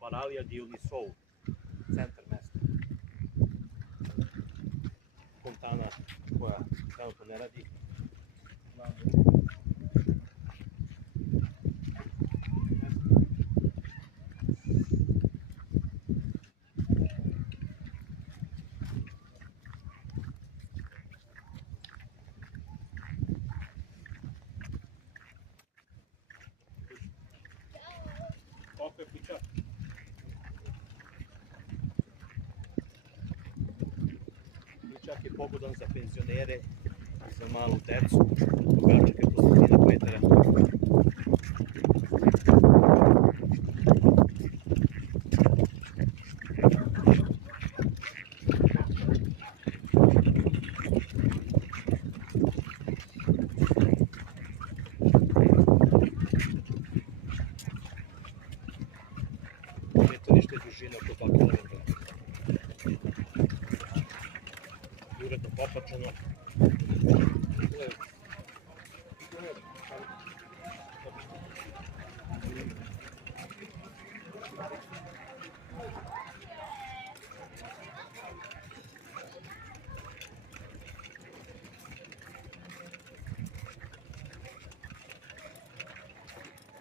Paralia Dionisou, centar mesta. Fontana koja trenutno ne radi. Koliko je pičak? Pičak je pogodan za penzionere, za malu decu, dugačak je po 100 metara. Letalište dužine oko 2 km. Uredno popačeno.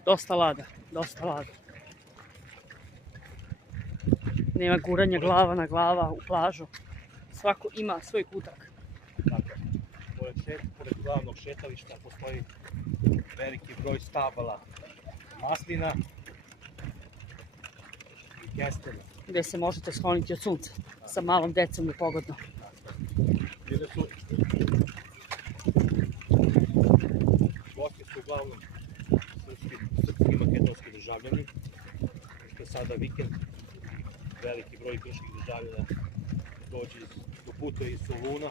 Dosta lada, dosta lada. Nema guranja glava na glava u plažu. Svako ima svoj kutak. Tako, pored glavnog šetališta postoji veliki broj stabala maslina i kestena. Gde se možete skloniti od sunca. Sa malom decom je pogodno. Bile su gosti su uglavnom srpski i makedonski državljani. Što je sada vikend, veliki broj grčkih državljana dođe do puta iz Soluna,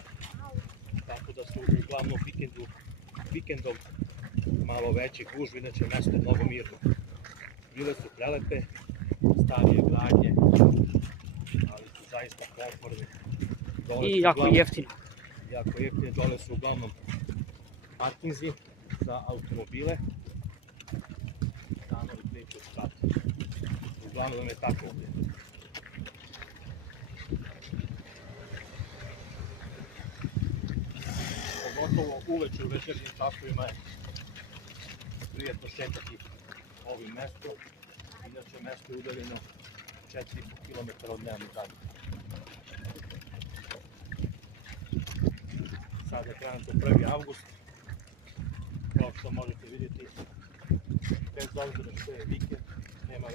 tako da su uglavnom vikendom malo veće gužve, inače mesto je mnogo mirno. Bile su prelepe, starije gradnje, ali su zaista komfortne. I jako jeftino. Jako jeftine, dole su uglavnom parkinzi za automobile, stanovi kreću od sata. Uglavnom je tako ovdje. Pogotovo uveče u večernjim časovima je prijetno šetati ovim mestom. Inače mesto je udaljeno 4,5 km od Neamu Zadnje. Sada je trenutno 1. avgust. Kao što možete vidjeti, bez obzira što je vikend, nema